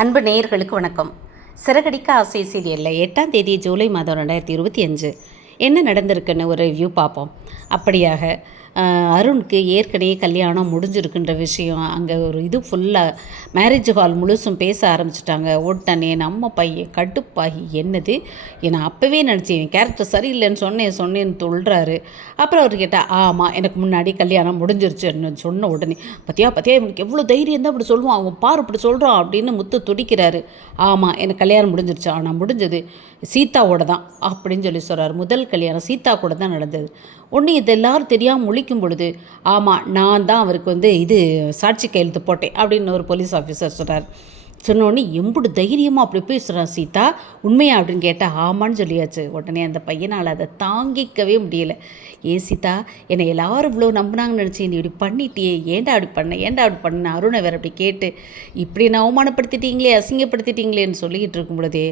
அன்பு நேயர்களுக்கு வணக்கம். சிறகடிக்க ஆசை சீரியலில் எட்டாம் தேதி ஜூலை மாதம் ரெண்டாயிரத்தி இருபத்தி அஞ்சு என்ன நடந்திருக்குன்னு ஒரு ரிவ்யூ பார்ப்போம். அப்படியாக அருணுக்கு ஏற்கனவே கல்யாணம் முடிஞ்சிருக்குன்ற விஷயம். அங்கே ஒரு இது ஃபுல்லாக மேரேஜ் ஹால் முழுசும் பேச ஆரம்பிச்சிட்டாங்க. உடனே நம்ம பையன் கடுப்பாகி என்னது? என்னை அப்போவே நினச்சேன் கேரக்டர் சரியில்லைன்னு சொன்னேன் சொன்னேன்னு சொல்கிறாரு அப்புறம் அவர் கேட்டால் ஆமாம் எனக்கு முன்னாடி கல்யாணம் முடிஞ்சிருச்சுன்னு சொன்ன உடனே பத்தியா பத்தியா இவனுக்கு எவ்வளோ தைரியம் தான் இப்படி சொல்லுவான். அவன் பாரு இப்படி சொல்கிறான் அப்படின்னு முத்து துடிக்கிறாரு. ஆமாம் எனக்கு கல்யாணம் முடிஞ்சிருச்சு. ஆனால் முடிஞ்சது சீதாவோட தான் அப்படின்னு சொல்லி சொல்கிறார் முதல் கல்யாணம் சீதா கூட தான் நடந்தது. ஒன்று இது எல்லாரும் தெரியாமல் முழிக்கும் பொழுது ஆமாம் நான் தான் அவருக்கு வந்து இது சாட்சி கையெழுத்து போட்டேன் அப்படின்னு ஒரு போலீஸ் ஆஃபீஸர் சொல்கிறார் சொன்னோடனே எம்புடு தைரியமாக அப்படி பேசுகிறான் சீதா. உண்மையா அப்படின்னு கேட்டால் ஆமான்னு சொல்லியாச்சு. உடனே அந்த பையனால் அதை தாங்கிக்கவே முடியல. ஏன் சீதா என்னை எல்லாரும் இவ்வளோ நம்பினாங்கன்னு நினச்சி நீ இப்படி பண்ணிட்டியே. ஏன்டா அப்படி பண்ண? ஏன்டா அப்படி பண்ண அருணை வேறு அப்படி கேட்டு இப்படி நான் அவமானப்படுத்திட்டீங்களே அசிங்கப்படுத்திட்டீங்களேன்னு சொல்லிக்கிட்டு இருக்கும் பொழுதே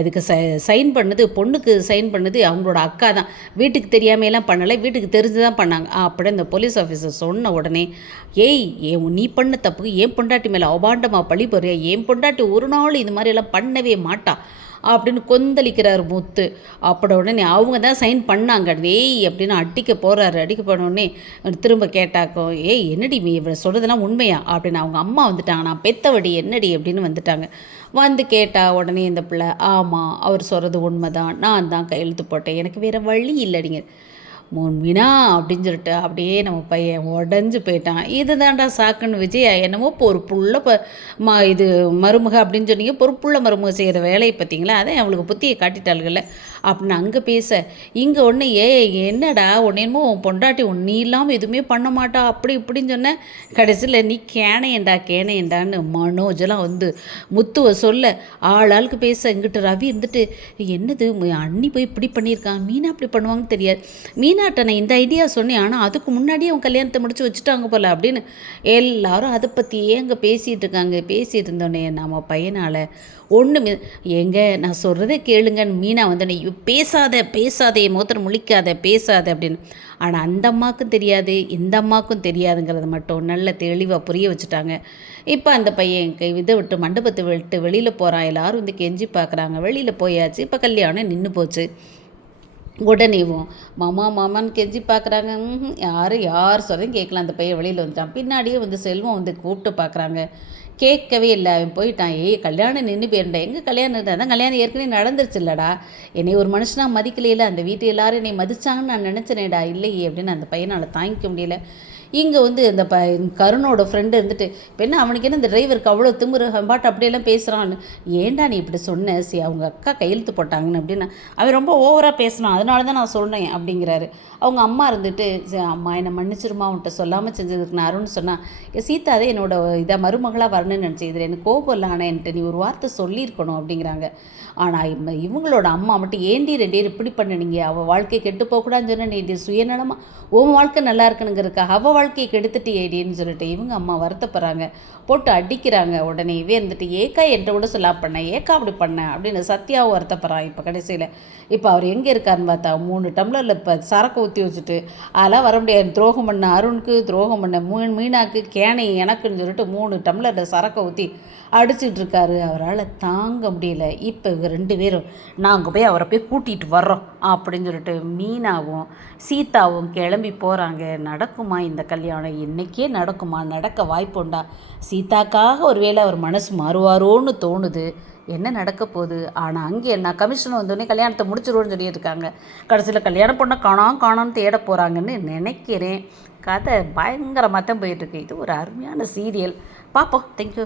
அதுக்கு ச சைன் பண்ணது பொண்ணுக்கு சைன் பண்ணது அவங்களோட அக்கா தான். வீட்டுக்கு தெரியாமையெல்லாம் பண்ணலை வீட்டுக்கு தெரிஞ்சு தான் பண்ணாங்க. அப்படி அந்த போலீஸ் ஆஃபீஸர் சொன்ன உடனே ஏய் ஏன் நீ பண்ண தப்புக்கு ஏன் பொண்டாட்டி மேலே அபாண்டமாக பழி போறியா ஏன் பொண்டாட்டி ஒரு நாள் இது மாதிரி எல்லாம் பண்ணவே மாட்டா அப்படின்னு கொந்தளிக்கிறார் முத்து. அப்பட உடனே அவங்க தான் சைன் பண்ணாங்க. ஏய் அப்படின்னு அடிக்க போகிறாரு அடிக்க போன உடனே திரும்ப கேட்டாக்கோ ஏய் என்னடி மீ இவ சொல்கிறதுலாம் உண்மையா? அப்படின்னு அவங்க அம்மா வந்துட்டாங்க. நான் பெத்தவடி என்னடி? அப்படின்னு வந்துட்டாங்க. வந்து கேட்டால் உடனே இந்த பிள்ளை ஆமாம் அவர் சொல்கிறது உண்மை தான் நான் தான் கையெழுத்து போட்டேன். எனக்கு வேறு வழி இல்லைடிங்க. முன்வினா அப்படின்னு சொல்லிட்டு அப்படியே நம்ம பையன் உடஞ்சி போயிட்டான். இது தாண்டா சாக்குன்னு விஜயா என்னமோ பொறுப்புள்ள ப ம இது மருமக அப்படின்னு சொன்னீங்க. பொறுப்புள்ள மருமக செய்கிற வேலையை பார்த்தீங்களா? அதான் அவளுக்கு புத்தியை காட்டிட்டாளுகள்ல. அப்படின்னு அங்கே பேச. இங்கே ஒன்று ஏ என்னடா? ஒன்னேமோ உன் பொண்டாட்டி உன் நீ இல்லாமல் எதுவுமே பண்ண மாட்டா. அப்படி இப்படின்னு சொன்ன. கடைசியில் நீ கேனையண்டா கேனையண்டான்னு மனோஜெல்லாம் வந்து முத்துவை சொல்ல. ஆள் ஆளுக்கு பேச இங்கிட்டு ரவி இருந்துட்டு என்னது? அண்ணி போய் இப்படி பண்ணியிருக்கான் மீனா அப்படி பண்ணுவாங்கன்னு தெரியாது. மீனாட்ட நான் இந்த ஐடியா சொன்னேன். ஆனால் அதுக்கு முன்னாடியே அவன் கல்யாணத்தை முடிச்சு வச்சுட்டாங்க போல அப்படின்னு எல்லாரும் அதை பற்றியே அங்கே பேசிகிட்டு இருக்காங்க. பேசிகிட்டு இருந்தோடனே நம்ம பையனால் ஒன்று எங்க நான் சொல்கிறதே கேளுங்கன்னு மீனா வந்தோடனே பேசாத பேசாதே முகத்தில் முழிக்காத பேசாத அப்படின்னு. ஆனால் அந்த அம்மாவுக்கும் தெரியாது இந்த அம்மாவுக்கும் தெரியாதுங்கிறத மட்டும் நல்ல தெளிவாக புரிய வச்சுட்டாங்க. இப்போ அந்த பையன் கை இதை விட்டு மண்டபத்தை விட்டு வெளியில் போகிறான் எல்லாரும் வந்து கெஞ்சி பார்க்குறாங்க வெளியில் போயாச்சு. இப்போ கல்யாணம் நின்று போச்சு. உடனேவும் மாமா மாமான்னு கெஞ்சி பார்க்குறாங்க யார் யார் சொல்கிறேன் கேட்கலாம் அந்த பையன் வெளியில் வந்துட்டான். பின்னாடியே வந்து செல்வம் வந்து கூப்பிட்டு பார்க்குறாங்க கேட்கவே இல்லை. அவன் போயிட்டான். ஏய் கல்யாணம் நின்று போயிருந்தேன் எங்கே கல்யாணம் இருந்தால் தான் கல்யாணம் ஏற்கனவே நடந்துருச்சு இல்லடா. என்னை ஒரு மனுஷனாக மதிக்கலையில. அந்த வீட்டு எல்லாரும் என்னை மதிச்சாங்கன்னு நான் நினச்சனேடா. இல்லையே அப்படின்னு அந்த பையனால் தாங்கிக்க முடியல. இங்கே வந்து இந்த ப கருணோட ஃப்ரெண்டு இருந்துட்டு இப்போ என்ன அவனுக்கு என்ன இந்த டிரைவருக்கு அவ்வளோ திமுரு? பாட்டு அப்படியெல்லாம் பேசுகிறான்னு ஏன்டா நீ இப்படி சொன்ன? சி அவங்க அக்கா கையெழுத்து போட்டாங்கன்னு அப்படின்னு அவன் ரொம்ப ஓவராக பேசினான். அதனால தான் நான் சொன்னேன் அப்படிங்கிறாரு. அவங்க அம்மா இருந்துட்டு "சரி, அம்மா என்னை மன்னிச்சிருமா அவன்கிட்ட சொல்லாமல் செஞ்சதுக்கு நான் அருண் சொன்னான் சீதா அதே என்னோட இதை மருமகளாக வரணும்னு நினச்சி இதில் எனக்கு கோபம் இல்லை ஆனால் என்கிட்ட நீ ஒரு வார்த்தை சொல்லியிருக்கணும் அப்படிங்கிறாங்க. ஆனால் இவங்களோட அம்மா மட்டும் ஏண்டி ரெண்டு பேர் இப்படி பண்ணுனீங்க? அவள் வாழ்க்கை கெட்டு போகக்கூடாதுன்னு சொன்ன நீ இது சுயநலமா உன் வாழ்க்கை நல்லா இருக்கணுங்கிறக்கா அவள் வாழ்க்கையை கெடுத்துட்டு ஏடின்னு சொல்லிட்டு இவங்க அம்மா வருத்தப்படுறாங்க. போட்டு அடிக்கிறாங்க. உடனே இவே இருந்துட்டு ஏக்கா என்கிட்ட கூட சொல்லா பண்ணேன் ஏக்கா அப்படி பண்ண அப்படின்னு சத்யாவும் வருத்தப்படுறான் இப்போ கடைசியில். இப்போ அவர் எங்கே இருக்காருன்னு பார்த்தா மூணு டம்ளரில் இப்போ சரக்கு ஊற்றி வச்சுட்டு அதெல்லாம் வர முடியாது. துரோகம் பண்ண அருணுக்கு துரோகம் பண்ண மீன் மீனாக்கு கேனை எனக்குன்னு சொல்லிட்டு மூணு டம்ளரில் சரக்கை ஊற்றி அடிச்சிட்டு இருக்காரு அவரால் தாங்க முடியல. இப்போ இவங்க ரெண்டு பேரும் நாங்கள் போய் அவரை போய் கூட்டிகிட்டு வர்றோம் அப்படின்னு சொல்லிட்டு மீனாவும் சீதாவும் கிளம்பி போகிறாங்க நடக்குமா இந்த கல்யாணம்? இன்றைக்கே நடக்குமா? நடக்க வாய்ப்புண்டா சீதாக்காக ஒருவேளை அவர் மனசு மாறுவாரோன்னு தோணுது. என்ன நடக்க போகுது? ஆனால் அங்கே நான் கமிஷன் வந்தோடனே கல்யாணத்தை முடிச்சிருவோன்னு சொல்லியிருக்காங்க. கடைசியில் கல்யாணம் பண்ண காணோம் காணோம்னு தேட போகிறாங்கன்னு நினைக்கிறேன். கதை பயங்கரமாக தான் போயிட்டுருக்கு இது ஒரு அருமையான சீரியல். பார்ப்போம் தேங்க்யூ